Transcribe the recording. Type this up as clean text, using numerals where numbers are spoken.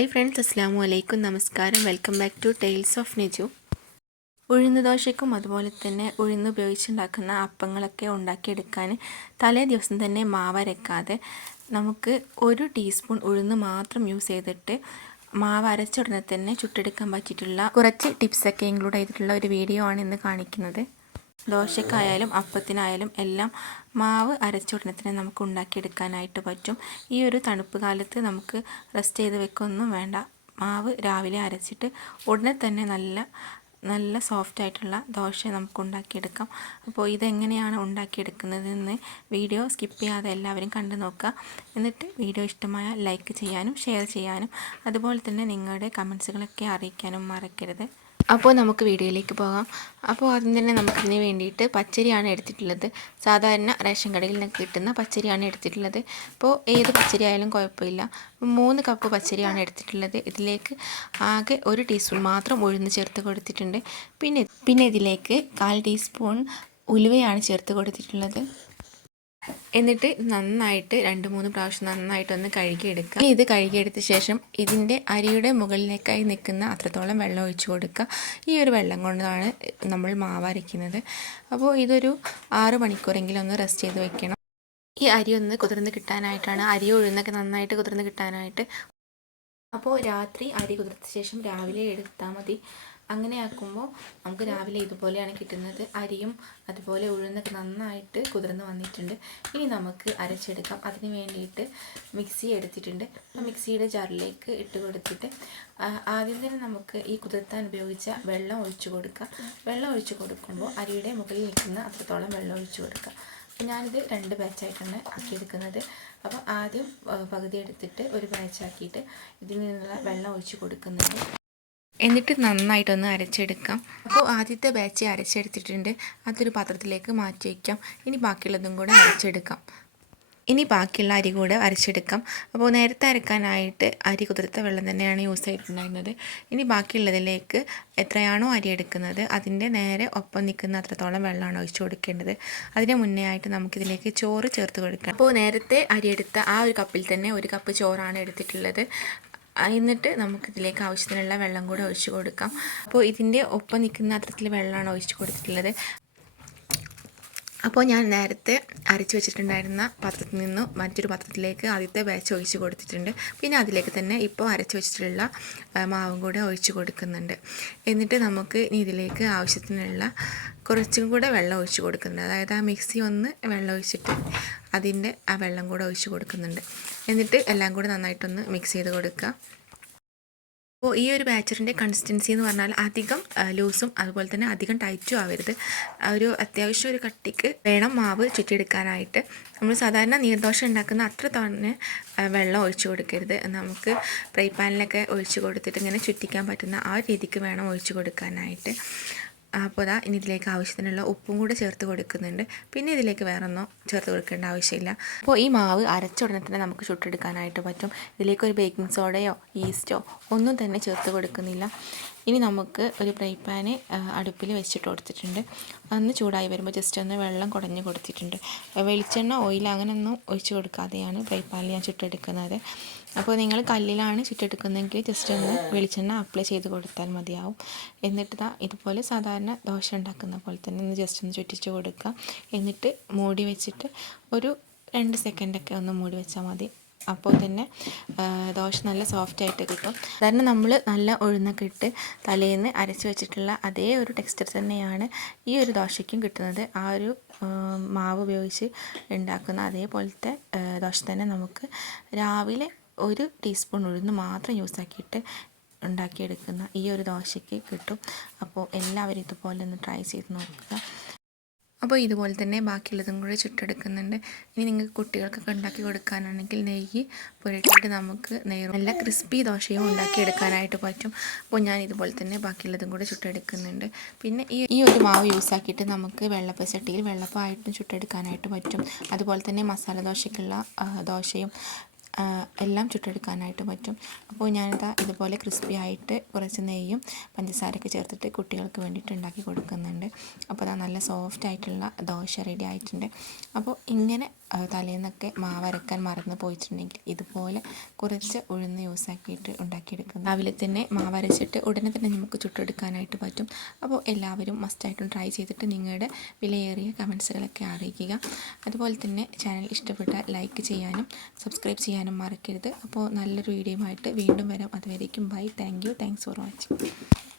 Hi friends, അസ്സാം വലൈക്കും, നമസ്കാരം. Welcome back to tales of Niju. ഉഴുന്ന് ദോശയ്ക്കും അതുപോലെ തന്നെ ഉഴുന്ന് ഉപയോഗിച്ചുണ്ടാക്കുന്ന അപ്പങ്ങളൊക്കെ ഉണ്ടാക്കിയെടുക്കാൻ തലേ ദിവസം തന്നെ മാവ് അരക്കാതെ നമുക്ക് 1 ടീസ്പൂൺ ഉഴുന്ന് മാത്രം യൂസ് ചെയ്തിട്ട് മാവ് അരച്ച ഉടനെ തന്നെ ചുട്ടെടുക്കാൻ പറ്റിയിട്ടുള്ള കുറച്ച് ടിപ്സൊക്കെ ഇൻക്ലൂഡ് ചെയ്തിട്ടുള്ള ഒരു വീഡിയോ ആണ് ഇന്ന് കാണിക്കുന്നത്. ദോശക്കായാലും അപ്പത്തിനായാലും എല്ലാം മാവ് അരച്ച ഉടനെ തന്നെ നമുക്ക് ഉണ്ടാക്കിയെടുക്കാനായിട്ട് പറ്റും. ഈ ഒരു തണുപ്പ് കാലത്ത് നമുക്ക് റെസ്റ്റ് ചെയ്ത് വെക്കൊന്നും വേണ്ട. മാവ് രാവിലെ അരച്ചിട്ട് ഉടനെ തന്നെ നല്ല സോഫ്റ്റ് ആയിട്ടുള്ള ദോശ നമുക്ക് ഉണ്ടാക്കിയെടുക്കാം. അപ്പോൾ ഇതെങ്ങനെയാണ് ഉണ്ടാക്കിയെടുക്കുന്നതെന്ന് വീഡിയോ സ്കിപ്പ് ചെയ്യാതെ എല്ലാവരും കണ്ടു നോക്കുക. എന്നിട്ട് വീഡിയോ ഇഷ്ടമായ ലൈക്ക് ചെയ്യാനും ഷെയർ ചെയ്യാനും അതുപോലെ തന്നെ നിങ്ങളുടെ കമൻസുകളൊക്കെ അറിയിക്കാനും മറക്കരുത്. അപ്പോൾ നമുക്ക് വീഡിയോയിലേക്ക് പോകാം. അപ്പോൾ ആദ്യം തന്നെ നമുക്കിതിന് വേണ്ടിയിട്ട് പച്ചരിയാണ് എടുത്തിട്ടുള്ളത്. സാധാരണ റേഷൻ കടയിൽ നിന്ന് കിട്ടുന്ന പച്ചരിയാണ് എടുത്തിട്ടുള്ളത്. അപ്പോൾ ഏത് പച്ചരി ആയാലും കുഴപ്പമില്ല. 3 കപ്പ് പച്ചരിയാണ് എടുത്തിട്ടുള്ളത്. ഇതിലേക്ക് ആകെ 1 ടീസ്പൂൺ മാത്രം ഉഴുന്ന് ചേർത്ത് കൊടുത്തിട്ടുണ്ട്. പിന്നെ ഇതിലേക്ക് 1/4 ടീസ്പൂൺ ഉലുവയാണ് ചേർത്ത് കൊടുത്തിട്ടുള്ളത്. എന്നിട്ട് നന്നായിട്ട് 2-3 പ്രാവശ്യം നന്നായിട്ടൊന്ന് കഴുകിയെടുക്കുക. ഇത് കഴുകിയെടുത്ത ശേഷം ഇതിൻ്റെ അരിയുടെ മുകളിലേക്കായി നിൽക്കുന്ന അത്രത്തോളം വെള്ളം ഒഴിച്ചു കൊടുക്കുക. ഈ ഒരു വെള്ളം കൊണ്ടാണ് നമ്മൾ മാവ് അരയ്ക്കുന്നത്. അപ്പോൾ ഇതൊരു 6 മണിക്കൂറെങ്കിലും ഒന്ന് റെസ്റ്റ് ചെയ്ത് വെക്കണം. ഈ അരി ഒന്ന് കുതിർന്ന് കിട്ടാനായിട്ടാണ്, അരി ഉഴുന്നൊക്കെ നന്നായിട്ട് കുതിർന്ന് കിട്ടാനായിട്ട്. അപ്പോൾ രാത്രി അരി കുതിർത്ത ശേഷം രാവിലെ എടുത്താൽ മതി. അങ്ങനെ ആക്കുമ്പോൾ നമുക്ക് രാവിലെ ഇതുപോലെയാണ് കിട്ടുന്നത്. അരിയും അതുപോലെ ഉഴുന്നൊക്കെ നന്നായിട്ട് കുതിർന്ന് വന്നിട്ടുണ്ട്. ഇനി നമുക്ക് അരച്ചെടുക്കാം. അതിന് വേണ്ടിയിട്ട് മിക്സി എടുത്തിട്ടുണ്ട്. ആ മിക്സിയുടെ ജാറിലേക്ക് ഇട്ട് കൊടുത്തിട്ട് ആദ്യം തന്നെ നമുക്ക് ഈ കുതിർത്താൻ ഉപയോഗിച്ച വെള്ളം ഒഴിച്ചു കൊടുക്കുക. വെള്ളം ഒഴിച്ചു കൊടുക്കുമ്പോൾ അരിയുടെ മുകളിൽ നിൽക്കുന്ന അത്രത്തോളം വെള്ളം ഒഴിച്ചു കൊടുക്കുക. അപ്പോൾ ഞാനിത് 2 ബാച്ചായിട്ടാണ് ആക്കിയെടുക്കുന്നത്. അപ്പോൾ ആദ്യം പകുതി എടുത്തിട്ട് ഒരു ബാച്ചാക്കിയിട്ട് ഇതിൽ നിന്നുള്ള വെള്ളം ഒഴിച്ചു കൊടുക്കുന്നുണ്ട്. എന്നിട്ട് നന്നായിട്ടൊന്ന് അരച്ചെടുക്കാം. അപ്പോൾ ആദ്യത്തെ ബാച്ച് അരച്ചെടുത്തിട്ടുണ്ട്. അതൊരു പാത്രത്തിലേക്ക് മാറ്റി വയ്ക്കാം. ഇനി ബാക്കിയുള്ളതും കൂടെ അരച്ചെടുക്കാം. ഇനി ബാക്കിയുള്ള അരി കൂടെ അരച്ചെടുക്കാം. അപ്പോൾ നേരത്തെ അരക്കാനായിട്ട് അരി കുതിർത്ത വെള്ളം തന്നെയാണ് യൂസ് ചെയ്തിട്ടുണ്ടായിരുന്നത്. ഇനി ബാക്കിയുള്ളതിലേക്ക് എത്രയാണോ അരി എടുക്കുന്നത് അതിൻ്റെ നേരെ ഒപ്പം നിൽക്കുന്ന അത്രത്തോളം വെള്ളമാണ് ഒഴിച്ചു കൊടുക്കേണ്ടത്. അതിന് മുന്നേ ആയിട്ട് നമുക്കിതിലേക്ക് ചോറ് ചേർത്ത് കൊടുക്കാം. അപ്പോൾ നേരത്തെ അരി എടുത്ത ആ ഒരു കപ്പിൽ തന്നെ 1 കപ്പ് ചോറാണ് എടുത്തിട്ടുള്ളത്. എന്നിട്ട് നമുക്കിതിലേക്ക് ആവശ്യത്തിനുള്ള വെള്ളം കൂടെ ഒഴിച്ചു കൊടുക്കാം. അപ്പോൾ ഇതിൻ്റെ ഒപ്പം നിൽക്കുന്ന അത്രത്തിൽ വെള്ളമാണ് ഒഴിച്ചു കൊടുത്തിട്ടുള്ളത്. അപ്പോൾ ഞാൻ നേരത്തെ അരച്ച് വെച്ചിട്ടുണ്ടായിരുന്ന പാത്രത്തിൽ നിന്നും മറ്റൊരു പാത്രത്തിലേക്ക് ആദ്യത്തെ ബാച്ച് ഒഴിച്ച് കൊടുത്തിട്ടുണ്ട്. പിന്നെ അതിലേക്ക് തന്നെ ഇപ്പോൾ അരച്ച് വെച്ചിട്ടുള്ള മാവും കൂടെ ഒഴിച്ച് കൊടുക്കുന്നുണ്ട്. എന്നിട്ട് നമുക്ക് ഇതിലേക്ക് ആവശ്യത്തിനുള്ള കുറച്ചും കൂടെ വെള്ളം ഒഴിച്ച് കൊടുക്കുന്നുണ്ട്. അതായത് ആ മിക്സി ഒന്ന് വെള്ളം ഒഴിച്ചിട്ട് അതിൻ്റെ ആ വെള്ളം കൂടെ ഒഴിച്ച് കൊടുക്കുന്നുണ്ട്. എന്നിട്ട് എല്ലാം കൂടെ നന്നായിട്ടൊന്ന് മിക്സ് ചെയ്ത് കൊടുക്കുക. അപ്പോൾ ഈ ഒരു ബാറ്ററിൻ്റെ കൺസിസ്റ്റൻസി എന്ന് പറഞ്ഞാൽ അധികം ലൂസും അതുപോലെ തന്നെ അധികം ടൈറ്റും ആവരുത്. ഒരു അത്യാവശ്യം ഒരു കട്ടിക്ക് വേണം മാവ് ചുറ്റിയെടുക്കാനായിട്ട്. നമ്മൾ സാധാരണ നീർദോശ ഉണ്ടാക്കുന്ന അത്ര തന്നെ വെള്ളം ഒഴിച്ചു കൊടുക്കരുത്. നമുക്ക് ഫ്രൈ പാനിലൊക്കെ ഒഴിച്ച് കൊടുത്തിട്ട് ഇങ്ങനെ ചുറ്റിക്കാൻ പറ്റുന്ന ആ രീതിക്ക് വേണം ഒഴിച്ചു കൊടുക്കാനായിട്ട്. അപ്പോൾ ഇനി ഇതിലേക്ക് ആവശ്യത്തിനുള്ള ഉപ്പും കൂടെ ചേർത്ത് കൊടുക്കുന്നുണ്ട്. പിന്നെ ഇതിലേക്ക് വേറെ ഒന്നും ചേർത്ത് കൊടുക്കേണ്ട ആവശ്യമില്ല. അപ്പോൾ ഈ മാവ് അരച്ച ഉടനെ തന്നെ നമുക്ക് ചുട്ടെടുക്കാനായിട്ട് പറ്റും. ഇതിലേക്ക് ഒരു ബേക്കിംഗ് സോഡയോ ഈസ്റ്റോ ഒന്നും തന്നെ ചേർത്ത് കൊടുക്കുന്നില്ല. ഇനി നമുക്ക് ഒരു ഫ്രൈ പാന് അടുപ്പിൽ വെച്ചിട്ട് കൊടുത്തിട്ടുണ്ട്. അന്ന് ചൂടായി വരുമ്പോൾ ജസ്റ്റ് ഒന്ന് വെള്ളം കുടഞ്ഞ് കൊടുത്തിട്ടുണ്ട്. വെളിച്ചെണ്ണ ഓയിൽ അങ്ങനെയൊന്നും ഒഴിച്ച് കൊടുക്കാതെയാണ് ഫ്രൈ പാനിൽ ഞാൻ ചുട്ടെടുക്കുന്നത്. അപ്പോൾ നിങ്ങൾ കല്ലിലാണ് ചുട്ടെടുക്കുന്നതെങ്കിൽ ജസ്റ്റ് ഒന്ന് വെളിച്ചെണ്ണ അപ്ലൈ ചെയ്ത് കൊടുത്താൽ മതിയാവും. എന്നിട്ട് ഇതുപോലെ സാധാരണ ദോശ ഉണ്ടാക്കുന്ന പോലെ തന്നെ ഒന്ന് ജസ്റ്റ് ഒന്ന് ചുറ്റിച്ച് കൊടുക്കുക. എന്നിട്ട് മൂടി വെച്ചിട്ട് ഒരു 2 സെക്കൻഡൊക്കെ ഒന്ന് മൂടി വെച്ചാൽ മതി. അപ്പോൾ തന്നെ ദോശ നല്ല സോഫ്റ്റായിട്ട് കിട്ടും. കാരണം നമ്മൾ നല്ല ഉഴുന്നൊക്കെ ഇട്ട് തലേന്ന് അരച്ച് വെച്ചിട്ടുള്ള അതേ ഒരു ടെക്സ്ചർ തന്നെയാണ് ഈ ഒരു ദോശയ്ക്കും കിട്ടുന്നത്. ആ ഒരു മാവ് ഉപയോഗിച്ച് ഉണ്ടാക്കുന്ന അതേപോലത്തെ ദോശ തന്നെ നമുക്ക് രാവിലെ 1 ടീസ്പൂൺ ഉഴുന്ന് മാത്രം യൂസ് ആക്കിയിട്ട് ഉണ്ടാക്കിയെടുക്കുന്ന ഈ ഒരു ദോശയ്ക്ക് കിട്ടും. അപ്പോൾ എല്ലാവരും ഇതുപോലെ ഒന്ന് ട്രൈ ചെയ്ത് നോക്കുക. അപ്പോൾ ഇതുപോലെ തന്നെ ബാക്കിയുള്ളതും കൂടെ ചുട്ടെടുക്കുന്നുണ്ട്. ഇനി നിങ്ങൾക്ക് കുട്ടികൾക്കൊക്കെ ഉണ്ടാക്കി കൊടുക്കാനാണെങ്കിൽ നെയ്യ് പുരട്ടിയിട്ട് നമുക്ക് നല്ല ക്രിസ്പി ദോശയും ഉണ്ടാക്കിയെടുക്കാനായിട്ട് പറ്റും. അപ്പോൾ ഞാൻ ഇതുപോലെ തന്നെ ബാക്കിയുള്ളതും കൂടെ ചുട്ടെടുക്കുന്നുണ്ട്. പിന്നെ ഈ ഒരു മാവ് യൂസ് ആക്കിയിട്ട് നമുക്ക് വെള്ളപ്പച്ചട്ടിയിൽ വെള്ളപ്പമായിട്ടും ചുട്ടെടുക്കാനായിട്ട് പറ്റും. അതുപോലെ തന്നെ മസാല ദോശയ്ക്കുള്ള ദോശയും എല്ലാം ചുട്ടെടുക്കാനായിട്ട് പറ്റും. അപ്പോൾ ഞാനിതാ ഇതുപോലെ ക്രിസ്പി ആയിട്ട് കുറച്ച് നെയ്യും പഞ്ചസാരയൊക്കെ ചേർത്തിട്ട് കുട്ടികൾക്ക് വേണ്ടിയിട്ട് ഉണ്ടാക്കി കൊടുക്കുന്നുണ്ട്. അപ്പോൾ അതാ നല്ല സോഫ്റ്റ് ആയിട്ടുള്ള ദോശ റെഡി ആയിട്ടുണ്ട്. അപ്പോൾ ഇങ്ങനെ തലേന്നൊക്കെ മാവ് അരക്കാൻ മറന്നു പോയിട്ടുണ്ടെങ്കിൽ ഇതുപോലെ കുറച്ച് ഉഴുന്ന് യൂസാക്കിയിട്ട് ഉണ്ടാക്കിയെടുക്കുന്നു. രാവിലെ തന്നെ മാവ് അരച്ചിട്ട് ഉടനെ തന്നെ നമുക്ക് ചുട്ടെടുക്കാനായിട്ട് പറ്റും. അപ്പോൾ എല്ലാവരും മസ്റ്റായിട്ടും ട്രൈ ചെയ്തിട്ട് നിങ്ങളുടെ വിലയേറിയ കമൻസുകളൊക്കെ അറിയിക്കുക. അതുപോലെ തന്നെ ചാനൽ ഇഷ്ടപ്പെട്ടാൽ ലൈക്ക് ചെയ്യാനും സബ്സ്ക്രൈബ് ചെയ്യാനും മറക്കരുത്. അപ്പോൾ നല്ലൊരു വീഡിയോയുമായിട്ട് വീണ്ടും വരാം. അതുവരേക്കും ബൈ. Thanks for watching.